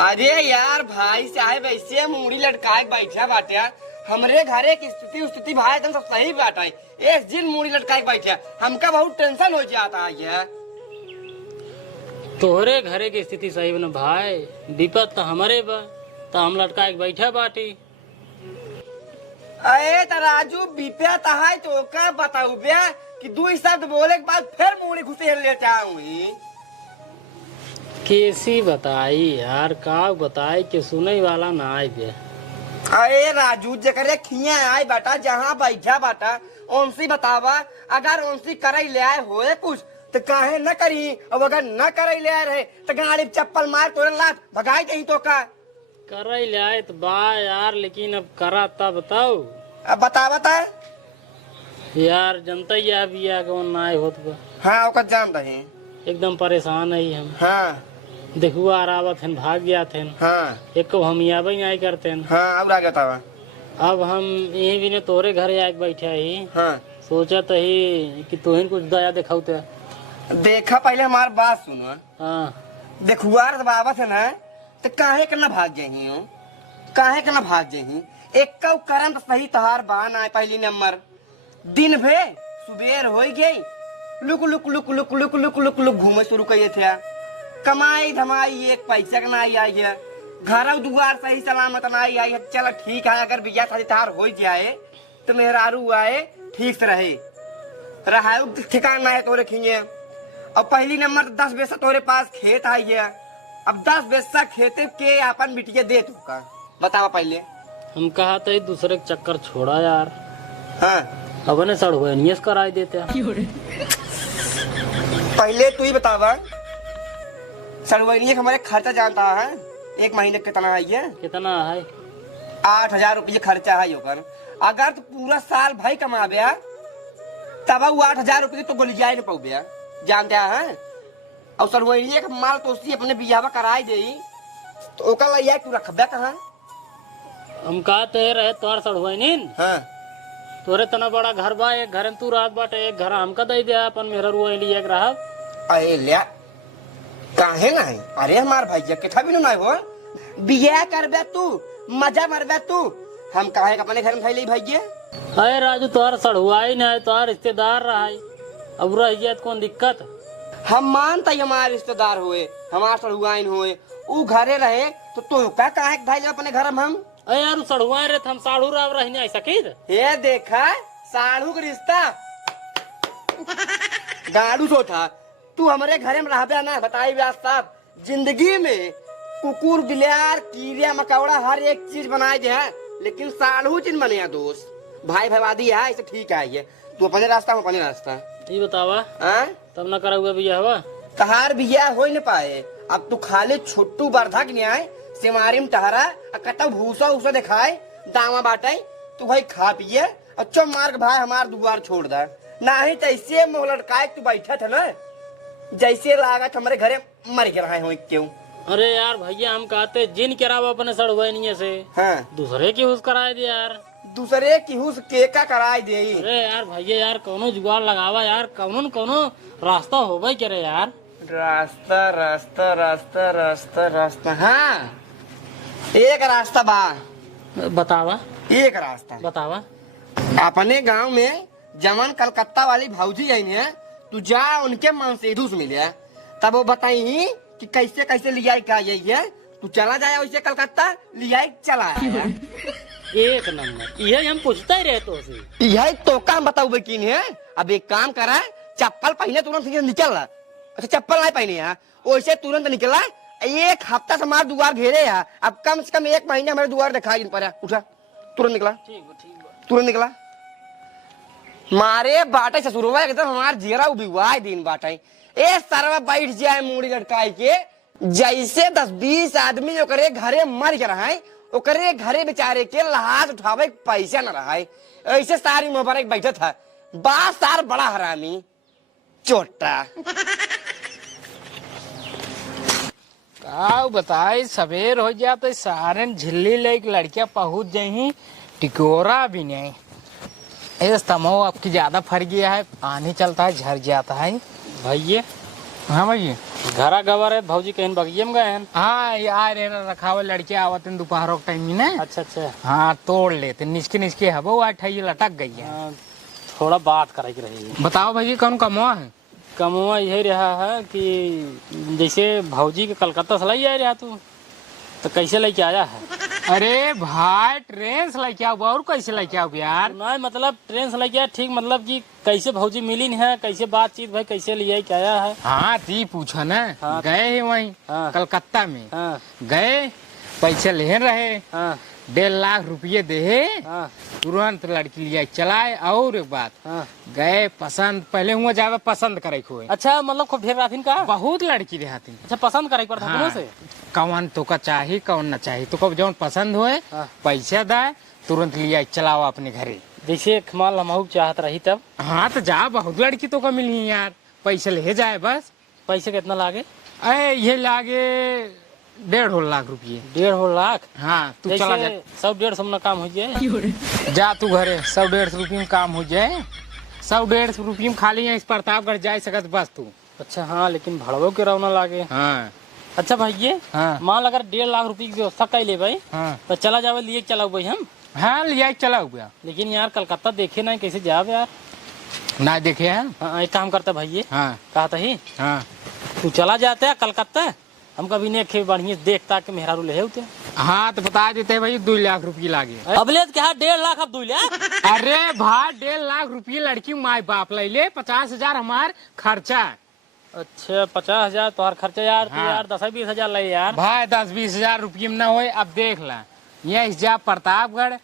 अरे यार भाई साहब ऐसे मुड़ी लटकाए बैठा बाटे। हमरे घरे की स्थिति भाई एकदम सब सही बात है। एक दिन मुड़ी लटकाए बैठा हमका बहुत टेंशन हो जाता है। तोहरे घरे की स्थिति सही बना भाई, विपत तो हमारे बा तो हम लटका के बैठा बाटी। अरे तराजू विपत है तो का बताऊ बे कि दो शब्द बोले के बाद फिर मुड़ी घुसे लेता हूँ। कैसी बताई यार, का बताई कि सुने वाला ना आए बे। अरे राजू जकरे खिया आए बाटा जहाँ बैठा बाटा उनसे बतावा। अगर उनसे करई ले आए होए कुछ तो काहे न करी, और अगर न करई ले आए रहे तो गाड़ी चप्पल मार तोरे लात भगाई दही तो का कर ले आए तो बा यार, लेकिन अब करा तब बताओ। अब बता यार जनता ही अब या कौन ना आए होत बा। हाँ ओकर जान रहे एकदम परेशान है हम। हाँ देखुआ आरावत हैं, भाग गया थे। हाँ एक को हम यहाँ भी नहीं करते हैं। हाँ अब आ गया। अब हम यही भी ने तोरे घर आके बैठे ही। हाँ सोचा तो ही कि तुहिन कुछ दया दिखाऊ ते। देखा पहले हमार बात सुनो। हाँ देखुआर बाबा थे ना तो काहे के ना भाग जाही हो, काहे के ना भाग जाही। एक का करम तो सही तहार बान आए पहली नंबर दिन भे सुबेर हो गई look look look look look look look look घूमे शुरू करिए थे। कमाई धमाई एक पैसा का नहीं आई है, घर दुआर सही सलामत नहीं आई है। चलो ठीक है, अगर बिया शादी तहार हो जाए तो मेहरारू आए ठीक से रहा ठिकाना है तोरे खिंगे। अब पहली नंबर 10 बेसा तोरे पास खेत आई है। अब 10 बेसा खेते के अपन बिटिया दे तू का बतावा पहले। हम कहा तो दूसरे के चक्कर छोड़ा यार। हाँ अपने सड़हुए कराई देते। पहले तू ही बतावा सड़वैनिया हमारे खर्चा जानता है एक महीने कितना है ये? कितना है? 8,000 रुपये खर्चा है ओकर। अगर तो पूरा साल भाई कमा गया तब 8,000 रुपये तो गोली जाए न पाऊ गया जानते हैं। और सड़वैनिया का माल तो उसकी अपने बियाह कराई दे तो ओकर लिया तू रखबे कहाँ? हम कहा तो रहे तोर सड़हुआइन। हाँ तोरे तना बड़ा घर बा, एक घर तू रात बाटे, एक घर हमका दे दिया अपन मेरा रुआ लिए एक रहा। अरे लिया काहे नहीं? अरे हमार भैया के भी नहीं हो बियाह करबे तू मजा मरबे तू, हम काहे अपने घर में फैले भैया। अरे राजू तोर सड़हुआइन है, तोर रिश्तेदार रहा है, अब रह कौन दिक्कत। हम मानता हमारे रिश्तेदार हुए हमार सड़ुआइन हुए ऊ घरे रहे तो तू का काहे भाई अपने घर में हम। अरे यार सड़हुआ रे हम साढ़ू राव रहने आई सकीद। ये देखा साढ़ू का रिश्ता गाड़ू सो था। तू हमारे घरे में रहबे ना बताई व्यास साहब जिंदगी में कुकुर बिलार कीड़िया मकौड़ा हर एक चीज बनाए दे है, लेकिन साढ़ू चीज बने दोस्त भाई भैवादी है इसे ठीक है। ये तू अपने रास्ता हम अपने रास्ता ये बतावा तब ना करा हुआ बिया हुआ तहार बिया हो न पाए। अब तू खाली छोटू बर्धक न्याय सिमारी में टहरा कटा भूसा उसा दिखाए दावा बाटे तू भाई खा पिए अच्छा मार्ग भाई हमार दुआर छोड़ दे। नहीं तो ऐसे मुँह लटकाए तू बैठा था ना जैसे लागत हमारे घरे मर गया हो क्यों। अरे यार भैया हम कहते जिन करावा अपने सड़हुआइनिया से। हाँ दूसरे की हुस कराए दे यार, दूसरे की हुस केका कराई दे। अरे यार भैया यार कौनो जुगाड़ लगावा यार, कौनो न कौनो रास्ता होगा करे यार। रास्ता रास्ता रास्ता रास्ता रास्ता हाँ एक रास्ता बा। बतावा एक रास्ता बतावा। अपने गांव में जमन कलकत्ता वाली भौजी आई है तू जा उनके मनसेधु से मिले तब वो बताई कि कैसे कैसे लिया क्या यही है। तू चला जाए वैसे कलकत्ता लिया चला एक नंबर यही हम पूछता ही रहे तो से। यही तो काम बताऊ बेकिन है। अब एक काम करा चप्पल पहने तुरंत निकल। अच्छा चप्पल नहीं पहने है वैसे तुरंत निकला एक हफ्ता से हमारे दुआर घेरे है। अब कम से कम एक महीने हमारे दुआर दिखाई पड़ा उठा तुरंत निकला तुरंत निकला मारे बाटे ससुरवा एकदम हमार जीरा उबिवाए दिन बाटे ए सरवा बैठ जाए मुड़ी लटकाई के जैसे 10-20 आदमी ओकरे घरे मर के रहा ओकरे घरे बेचारे के लहाज उठावे पैसा न रहा ऐसे सारी मुबारक बैठा था। बात सार बड़ा हरामी चोटा का बताई सवेर हो जाते सारे झिल्ली लेके लड़कियां पहुंच जाही टिकोरा भी नहीं। इस तमो आपकी ज्यादा फर गया है, पानी चलता है झर जाता है। भैया हाँ भैया। घरा गवर है भौजी कहीं बगिए में गए हैं। हाँ यार रखावे लड़के आवत दोपहर के टाइम में ना। अच्छा अच्छा। हाँ तोड़ लेते निचके हबो ठही लटक गई है। हाँ, थोड़ा बात करे की रही है। बताओ भैया कौन कमवा है? कमुआ यही रहा है कि जैसे भौजी के कलकत्ता से लाई रहा तू, तो कैसे लेके आया है? अरे भाई ट्रेन से लेके आओ और कैसे लेके आओ यार? नहीं मतलब ट्रेन से लेके आया ठीक, मतलब कि कैसे भौजी मिली नहीं है, कैसे बातचीत भाई कैसे लिए क्या आया है? हाँ ती पूछा ना। हाँ। गए हैं वहीं कलकत्ता में। हाँ गए पैसे ले रहे। हाँ 1.5 लाख रुपये दे। हाँ तुरंत लड़की लिया चलाए। और एक बात हाँ। गए पसंद पहले हुआ जावे पसंद करे हुए। अच्छा मतलब खूब ढेर राथिन का? बहुत लड़की रहती। अच्छा पसंद करे पड़ता हाँ। से? कौन तो का चाहिए कौन न चाहिए तो कब जौन पसंद होए हाँ। पैसा दे तुरंत लिया चलाओ अपने घरे। जैसे कमाल हमहू चाहत रही तब। हाँ तो जा बहुत लड़की तो का मिली यार पैसे ले जाए बस। पैसे कितना लागे? अरे ये लागे 1.5 लाख रुपये। 1.5 लाख? हाँ तू चला जा। 100-150 में काम हो जाए। जा तू घरे 100-150 रुपये में काम हो जाए। 100-150 रुपये में खाली यहाँ इस प्रतापगढ़ जा सकत बस तू। अच्छा हाँ लेकिन भड़वो के रौना लागे। हाँ अच्छा भैया हाँ मान अगर 1.5 लाख रुपए की व्यवस्था कर ले भाई हाँ तो चला जावे लिए चलाओ भाई हम। हाँ लिया चलाओ भैया। लेकिन यार कलकत्ता देखे ना कैसे जावे यार। ना देखे हैं। हाँ एक काम करता भैया। हाँ कहा था ही हाँ तू चला जाते है कलकत्ता, हम कभी नहीं बढ़िया देखता के मेहरारू ले होते। हाँ तो बता देते भाई 2 लाख रुपये लागे। अब ले क्या 1.5 लाख अब 2 लाख? अरे भाई 1.5 लाख रुपये लड़की माई बाप ले ले 50,000 हमार खर्चा। अच्छा 50,000 तुम्हारा खर्चा यार। हाँ। तो यार 10-20 हजार ले यार। भाई 10-20 हजार रुपये में ना होए। अब देख ला यहाँ इस जा प्रतापगढ़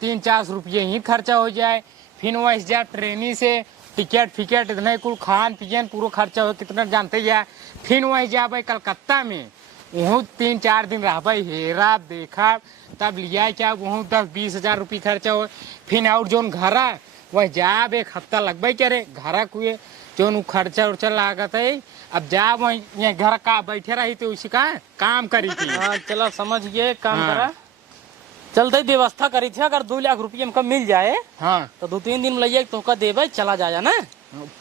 300-400 रुपये ही खर्चा हो जाए। फिर वहाँ इस जा ट्रेनी से टिकट फिकट इतना कुल खान पियन पूरा खर्चा हो कितना जानते जा। फिर वहीं जा भाई कलकत्ता में वहाँ 3-4 दिन रह भाई हेरा देखा तब लिया क्या वहाँ 10-20 हजार रुपये खर्चा हो। फिर और जोन घरा वह जाब 1 हफ्ता लगभग करे घरा कुए जोन खर्चा उर्चा लागत है। अब जा वही यहाँ घर का बैठे रही तो उसी का काम करी थी। हाँ चलो समझ गए काम हाँ। करा। चलते व्यवस्था करी थी अगर 2 लाख रुपये हमको मिल जाए हाँ तो 2-3 दिन में ले तो देवे चला जाया ना।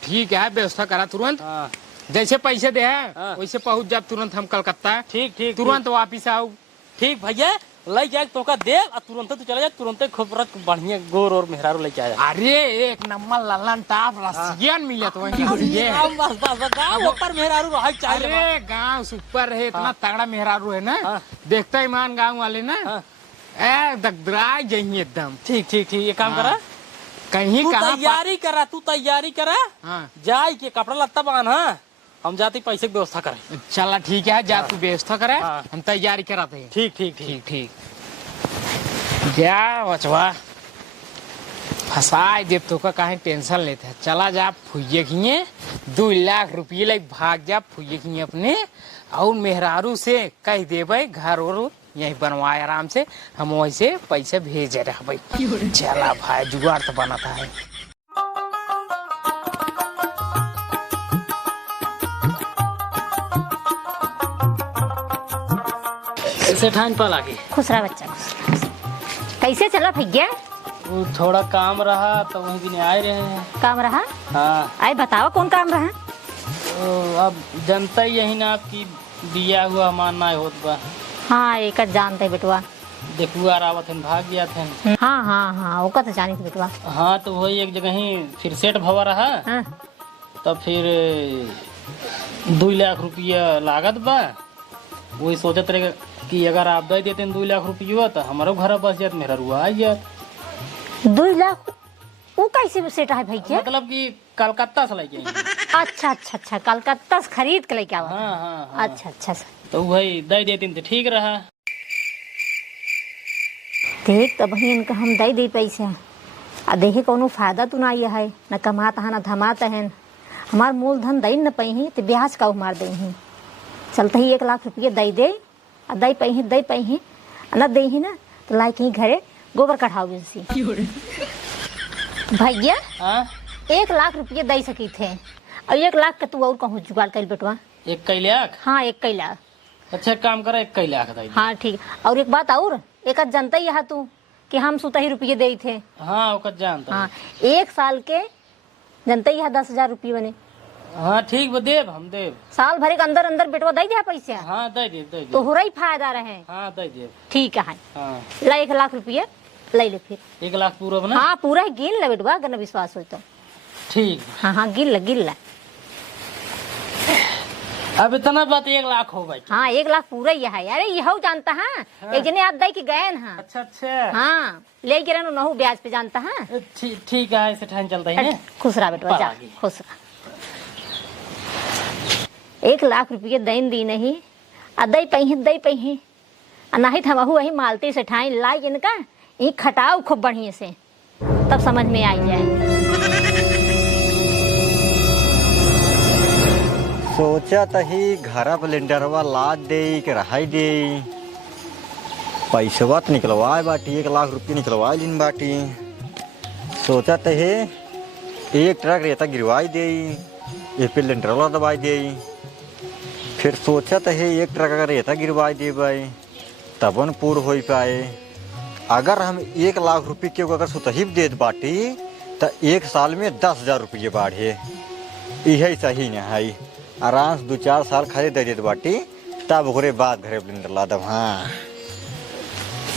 ठीक है व्यवस्था करा तुरंत। हाँ जैसे पैसे दे है हाँ। वैसे पहुँच जा तुरंत हम कलकत्ता। ठीक ठीक तुरंत वापिस आओ। ठीक भैया ले जाए तो दे और तुरंत तू चला जाए तुरंत खूबसूरत बढ़िया गोर और मेहरारू लेके आया। अरे एक नंबर ललन टाप रसियन मिलत वही। बस बस बस गाँव ऊपर मेहरारू रह चाहिए। अरे गाँव सुपर है इतना तगड़ा मेहरारू है ना। हाँ। देखता ही मान गाँव वाले ना हाँ। दगदरा जाइए एकदम। ठीक ठीक ठीक ये काम हाँ। करा। कहीं तू कहाँ तैयारी करा तू तैयारी करा। हाँ जाए के कपड़ा लत्ता बांध। हाँ हम जाते पैसे की व्यवस्था करें। चला ठीक है जा तू व्यवस्था करे। हाँ। हम तैयारी कराते हैं। ठीक ठीक ठीक ठीक ठीक जा बचवा फंसाए देव तो का कहीं टेंशन लेते है। चला जा फुइये खिए 2 लाख रुपये लग भाग जा फुइये खिए अपने और मेहरारू से कह देवे घर और यही बनवाए आराम से हम वैसे पैसे भेजे रहे भाई। चला भाई जुगाड़ तो बनाता है। ऐसे ठान पा लागे। खुश रहा बच्चा खुश रहा। कैसे चला भैया? वो थोड़ा काम रहा तो वहीं दिन आए रहे हैं। काम रहा? हाँ आए बताओ कौन काम रहा? तो अब जनता ही यही ना आपकी दिया हुआ मानना होत बा। हाँ एक जानते बेटवा। देखू आ रावत हन भाग गया थे। हाँ हाँ हाँ वो तो जानी थी बेटवा। हाँ तो वही एक जगह ही फिर सेट भवा रहा। हाँ। तब फिर 2 लाख रुपया लागत बा। वही सोचत रहे कि अगर आप दे देते 2 लाख रुपया तो हमारो घर बस जात मेरा रुआ आ जात। 2 लाख वो कैसे सेट है भैया? मतलब कि कलकत्ता से लेके आई। अच्छा अच्छा अच्छा कलकत्ता से खरीद के लेके आवा। हाँ हाँ हाँ। अच्छा अच्छा तो वही दे देते तो ठीक रहा। देख तो बहन का हम दे दे पैसा आ देखे कोनो फायदा तो ना ये है न कमाता है न धमाता है। हमार मूलधन दई न पही तो ब्याज का मार दे ही चलते ही 1 लाख रुपये दे आ दई पही न दे ही ना तो लाई कहीं घरे गोबर कढ़ाओ जैसी। भैया हाँ 1 लाख रुपये दे सकी थे और 1 लाख का तू और कहूँ जुगाड़ कर बेटवा। 1 लाख? हाँ 1 लाख। अच्छा काम करा 1 लाख दे। हाँ ठीक। और एक बात और एक जनता ही तू कि हम सुता ही रुपये दे थे। हाँ ओकर जानता। हाँ 1 साल के जनता ही 10,000 रुपये बने। हाँ ठीक बा, देव हम देव। साल भर के अंदर अंदर बेटवा दे दे पैसा हाँ दे देव दे तो देव। हो रही फायदा रहे। हाँ दे देव। ठीक है हाँ ला 1 लाख रुपये ले ले फिर। 1 लाख पूरा बना। हाँ पूरा ही गिन ले बेटवा, अगर न विश्वास हो तो। ठीक। हाँ हाँ गिन ले गिन ले। अब इतना बात 1 लाख हो भाई। हाँ 1 लाख पूरा ही है। अरे यह जानता है एक जने आप दे के गए हैं। अच्छा अच्छा। हाँ ले के रहनु नहु ब्याज पे जानता है। ठीक है, ऐसे ठान चलता है। खुश रहा बेटवा, जा खुश रहा। 1 लाख रुपये देन दी नहीं आ दई पही नहीं तो हम वही मालती से ठाई लाई इनका ये खटाओ खूब बढ़िया से, तब समझ में आई जाए। सोचा तही घर पर लेंडरवा लाद दे के रहाई दे, पैसवा तो निकलवाए बाटी 1 लाख रुपये निकलवाए लिन बाटी। सोचा तहे 1 ट्रक रेता गिरवाई दे, ये पे लेंडरवा दबाई दे। फिर सोचा तहे 1 ट्रक अगर रेता गिरवाई दे भाई तबन पूर हो पाए। अगर हम 1 लाख रुपये के अगर सुतहिब देत बाटी तो 1 साल में 10,000 रुपये बाढ़े। यही सही न है, आराम से 2-4 साल खाली दे देत बाटी, तब ओकरे बाद घरे ब्लेंडर ला दब। हाँ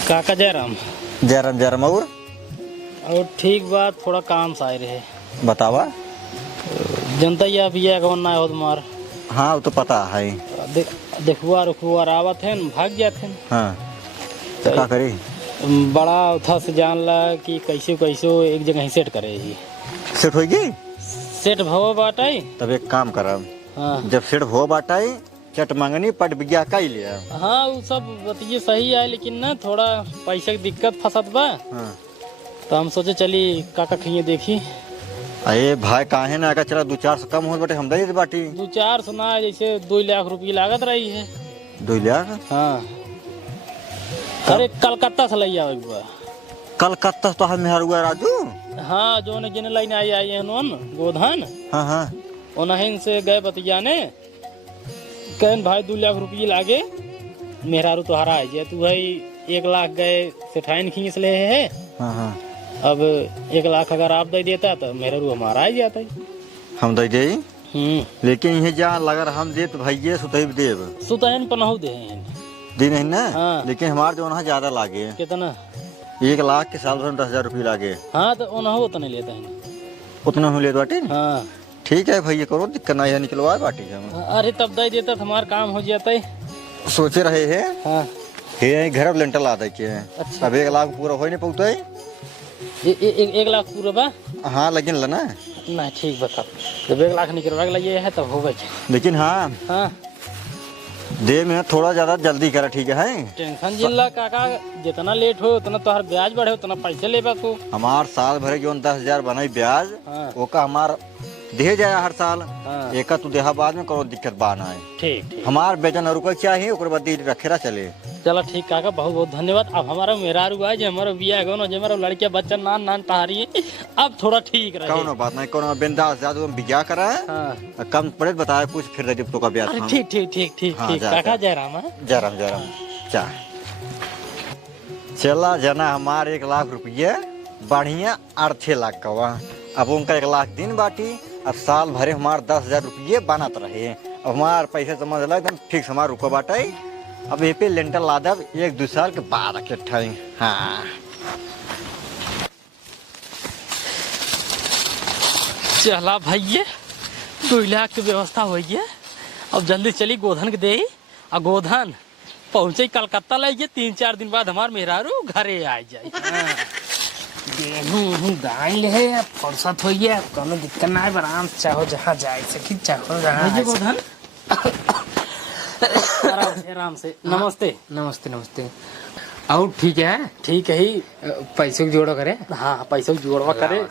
काका जयराम। जयराम जयराम। और ठीक बात, थोड़ा काम से आए रहे। बतावा। जनता ही आप ये अगवन ना हो तुम्हार। हाँ वो तो पता है। देखुआ रुखुआ आवत है भाग जाते हैं। हाँ तो क्या करी, बड़ा उथा से जान ला कि कैसे कैसे एक जगह ही सेट करे ही। सेट होगी सेट भव बाटाई। तब एक काम करब, हाँ जब सेट हो बाटाई चट मंगनी पट बिया का ही लिया। हाँ वो सब बतिए सही है, लेकिन ना थोड़ा पैसे की दिक्कत फंसत बा। हाँ तो हम सोचे चली काका खिए देखी। अरे भाई काहे ना, अगर चला 2-4 कम हो बाटे हम दे दे बाटी। 2-4 सुना जैसे 2 लाख रुपये लागत रही है। 2 लाख? हाँ अरे कलकत्ता से लैया हुआ। कलकत्ता तो हम हुआ राजू। हाँ जो ने जिन लाइन आई है गोधन। हाँ हाँ उन्हीं से गए बतियाने, कहन भाई 2 लाख रुपये लागे मेहरारू तो हरा है तू भाई 1 लाख गए सेठाइन खींच ले है। हाँ हाँ अब 1 लाख अगर आप दे देता तो मेहरारू हमारा आ जाता है। हम दे दे, लेकिन ये जा अगर हम दे तो भैया सुतैब देव सुतहन पनहु दे दिन है ना। हाँ। लेकिन हमारे जो वहाँ ज्यादा लागे, कितना 1 लाख के साल भर 10,000 रुपये लागे। हाँ तो उन्होंने उतने लेता है। उतना हो ले बाटी। हाँ ठीक है भैया, करो दिक्कत नहीं है, निकलवा बाटी हम। अरे तब दे देता तो हमारा काम हो जाता है। सोचे रहे है हाँ हे घर लेंटर ला दे के। अच्छा। अब 1 लाख पूरा हो नहीं पौते। 1 लाख पूरा बा। हाँ लेकिन लना नहीं ठीक बता, जब 1 लाख निकलवा के लिए है तब होगा। लेकिन हाँ हाँ दे में थोड़ा ज्यादा जल्दी करा, ठीक है। टेंशन जिल्ला काका, जितना लेट हो उतना तोहर ब्याज बढ़े उतना पैसे ले तू। हमार साल भरे जो 10,000 बनाई ब्याज, हाँ। ओका हमार दे जाए हर साल। हाँ। एक तू देहा बाद में करो दिक्कत बाना है। ठीक ठीक हमार बेचन रुका चाहिए, ओकर बाद रखेरा चले। चलो ठीक काका, बहुत बहुत धन्यवाद। अब हमारा मेहरारू है जो हमारा बिया गो जो हमारा लड़किया बच्चा नान नान तहारी है, अब थोड़ा ठीक रहे। कौनो बात नहीं, कौनो बिंदास ज्यादा बिया करा है। हाँ कम पड़े बताया कुछ, फिर दे तो का ब्याज। अरे ठीक ठीक ठीक ठीक हाँ, ठीक जा, काका जा। जयराम। हाँ जयराम जयराम। चा चला जना हमार 1 लाख रुपये बढ़िया 8 लाख का हुआ। अब उनका 1 लाख दिन बाटी, अब साल भरे हमार 10,000 रुपये बनत रहे। अब हमार पैसे समझ ला एकदम फिक्स हमार रुको बाटाई। अब ये पे लेंटर ला दब 1-2 साल के बाद इकट्ठा। हाँ चला भैया 2 लाख की व्यवस्था हो गई। अब जल्दी चली गोधन के दे, और गोधन पहुंचे कलकत्ता ले गए। 3-4 दिन बाद हमार मेहरारू घरे आ जाए। गेहूं दाल है, फुर्सत हो गया, कोनो दिक्कत ना है, आराम से चाहो जहाँ जाए सकी, चाहो जहाँ भैया गोधन आराम से। नमस्ते नमस्ते नमस्ते। और ठीक है, ठीक है ही। पैसे को जोड़ो करे। हाँ पैसे जोड़वा करे।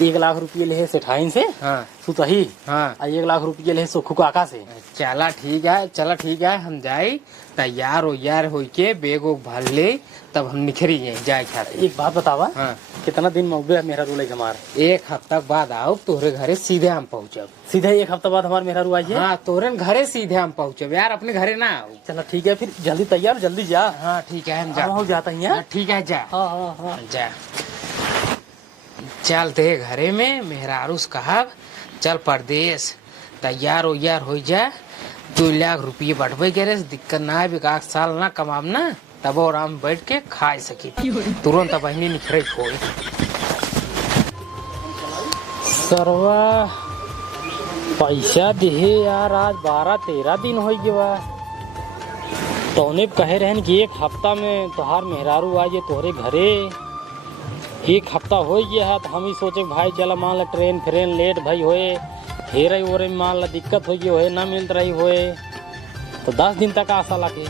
1 लाख रुपये ले सेठाइन से हाँ सुतही, हाँ 1 लाख रुपये ले सुखू काका से। चला ठीक है, चला ठीक है, हम जाए तैयार हो यार हो के बैग उग भर ले, तब हम निखरी जाए खाते। एक बात बतावा, हाँ कितना दिन में मेरा रूल हमार? 1 हफ्ता बाद आओ, तोहरे घरे सीधे हम पहुँचब। सीधे 1 हफ्ता बाद हमारे मेहरारू आई है। हाँ तोहरे घरे सीधे हम पहुँचब यार, अपने घरे ना आओ। चलो ठीक है, फिर जल्दी तैयार जल्दी जा। हाँ ठीक है, हम हो जाता है हाँ, ठीक है जा। हाँ हाँ हाँ जा चलते घरे में मेहरारूस कहा चल परदेश तैयार हो जाए 2 लाख रुपये बटबे करे दिक्कत ना है, एक साल ना कमाम ना तब आराम बैठ के खा सके तुरंत बहनी निखरे हो। सरवा पैसा दिहे यार, आज 12-13 दिन हो गया। तौने कहे रहन कि 1 हफ्ता में तोहार मेहरारू आ जाए तोहरे घरे। 1 हफ्ता हो गया है तो हम ही सोचे भाई चला मान ला ट्रेन फ्रेन लेट भाई होए, हेरे ओरे में मान ला दिक्कत हो गई होए, ना मिल रही होए तो 10 दिन तक आशा लगे।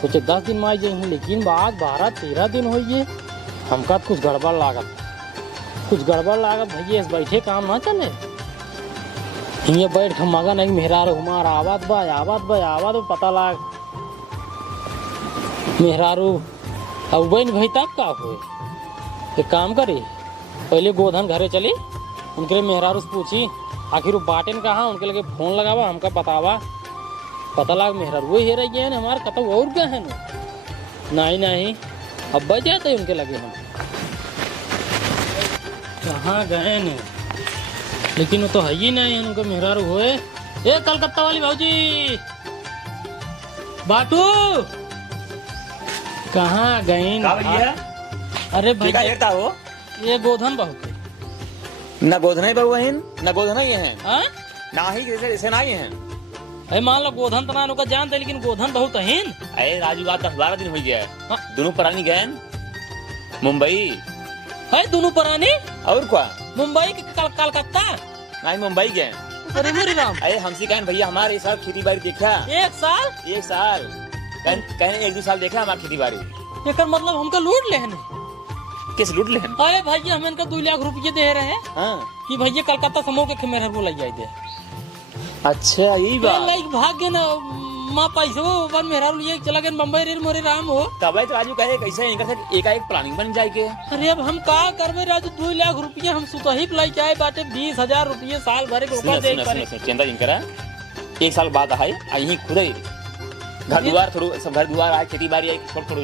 सोचे 10 दिन में आ जाए, लेकिन आज 12-13 दिन हो गए। हमका तो कुछ गड़बड़ लागत भैया, इस बैठे काम ना चले। ये बैठ के मगन नहीं मेहरारू हमार आवाज बा पता लाग मेहरारू अब बन भाई तब का हुए। एक काम करी पहले गोधन घरे चली, उनके मेहरारू से पूछी आखिर वो बाटेन कहाँ, उनके लगे फोन लगावा हमका बतावा, पता लाग मेहरारू वो हे रही है हमारे कतौ और क्या है ना। नहीं अब बच जाते उनके लगे हम कहाँ गए न, लेकिन वो तो है ही नहीं उनका मेहरारू होए। ए कलकत्ता वाली भाजी बाटू कहाँ गए? अरे भैया ये गोधन बहू के ना गोधन बहू है ना गोधन ही है हाँ? ना ही जैसे नहीं है। अरे मान लो गोधन तो ना जानते, लेकिन गोधन बहुत है। अरे राजू बात 10-12 दिन हो गया हाँ? है। दोनों प्राणी गए मुंबई है दोनों पुरानी और क्या मुंबई के कलकत्ता। नहीं मुंबई गए। अरे मेरे राम, अरे हमसे कहें भैया हमारे इस साल खेती बाड़ी देखा 1 साल 1 साल कहें 1-2 साल देखा हमारी खेती बाड़ी। एक मतलब हमका लूट लेने। किस लूट ले? अरे भैया हम इनका 2 लाख रुपये दे रहे हैं हाँ। कि भैया कलकत्ता समूह के मेरे को ले जाए दे। अच्छा यही बात लाइक भाग गए ना माँ पैसे वो मेहरा लिए चला गए मुंबई रे मोरे राम हो। तब तो राजू कहे कैसे इनका एक प्लानिंग बन जाए के। अरे अब हम का करबे राजू, 2 लाख रुपये हम सुतही लाई जाए बाटे 20,000 रुपये साल भरे के ऊपर दे पड़े। चिंता नहीं करा, 1 साल बाद आए यही खुद ही घर दुआर थोड़ा सब घर दुआर आए खेती बाड़ी थोड़ा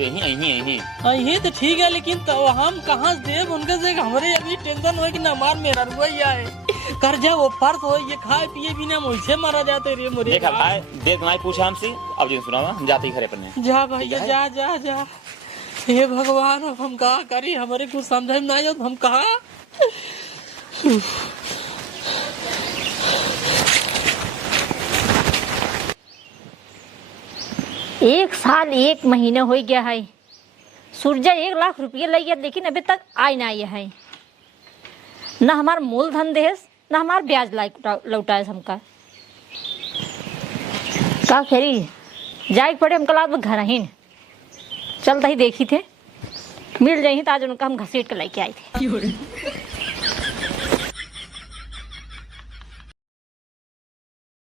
यही तो ठीक है, लेकिन तो हम कहाँ देव उनके से हमारे अभी टेंशन हो कि ना मार मेरा रुआ ही आए कर्जा वो फर्ज हो, ये खाए पिए बिना मुझसे मारा जाते रे मोरे। देखा भाई देख नहीं पूछा हमसे, अब जो सुना हम जाते ही घरे पड़ने। जा भैया जा जा जा, हे भगवान अब हम कहा करी, हमारे कुछ समझ में नहीं हम कहा। 1 साल 1 महीने हो गया है। सूर्या 1 लाख रुपये ले गया, लेकिन अभी तक आई ना आया है। न हमार मूलधन देस न हमार ब्याज लौटाए हमका। का फेरी जाए पड़े हमका लाद घर ही चलता ही देखी थे मिल जाही तो आज उनका हम घसीट के लेके आए थे।